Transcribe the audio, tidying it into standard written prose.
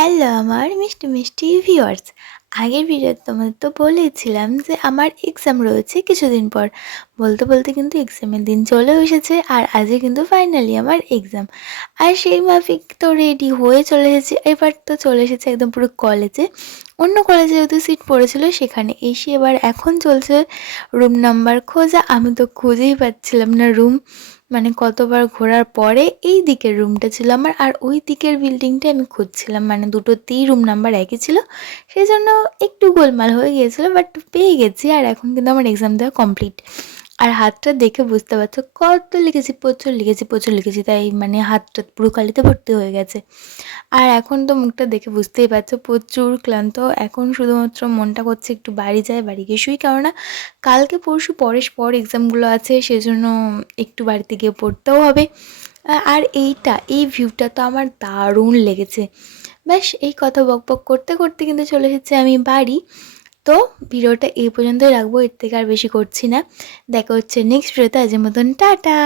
Hello আমার মিষ্টি মিষ্টি ভিউয়ার্স। আগের ভিডিওতে তোমাদের তো বলেছিলাম যে আমার এক্সাম রয়েছে কিছুদিন পর। বলতে বলতে কিন্তু এক্সামের দিন চলেও এসেছে, আর আজকে কিন্তু ফাইনালি আমার এক্সাম। আর সেই মাফিক তো রেডি হয়ে চলে এসেছি। এবার তো চলে এসেছে একদম পুরো কলেজে। অন্য কলেজে যেহেতু সিট পড়েছিল সেখানে এসে এবার এখন চলছে রুম নাম্বার খোঁজা। আমি তো খুঁজেই পাচ্ছিলাম না রুম, মানে কতবার ঘোরার পরে এই দিকের রুমটা ছিল আমার, আর ওই দিকের বিল্ডিংটা আমি খুঁজছিলাম, মানে দুটোতেই রুম নাম্বার একই ছিল। সেই জন্য একটু গোলমাল হয়ে গিয়েছিলো, বাট পেয়ে গেছি। আর এখন কিন্তু আমার এক্সাম দেওয়া কমপ্লিট। আর হাতটা দেখে বুঝতে পারছো কত লিখেছি, প্রচুর লিখেছি, তাই মানে হাতটা পুরো কালিতে ভর্তি হয়ে গেছে। আর এখন তো মুখটা দেখে বুঝতেই পারছো প্রচুর ক্লান্ত। এখন শুধুমাত্র মনটা করছে একটু বাড়ি যায়, বাড়ি গিয়ে শুই, কেননা কালকে পরশু পরের পর এক্সামগুলো আছে, সেজন্য একটু বাড়িতে গিয়ে পড়তেও হবে। আর এই ভিউটা তো আমার দারুণ লেগেছে। ব্যাস এই কথা বকবক করতে করতে কিন্তু চলে এসেছি আমি বাড়ি। তো ভিডিওটা এই পর্যন্তই রাখবো, এর থেকে আর বেশি করছি না। দেখা হচ্ছে নেক্সট ভিডিওতে। আজকের মতন টাটা।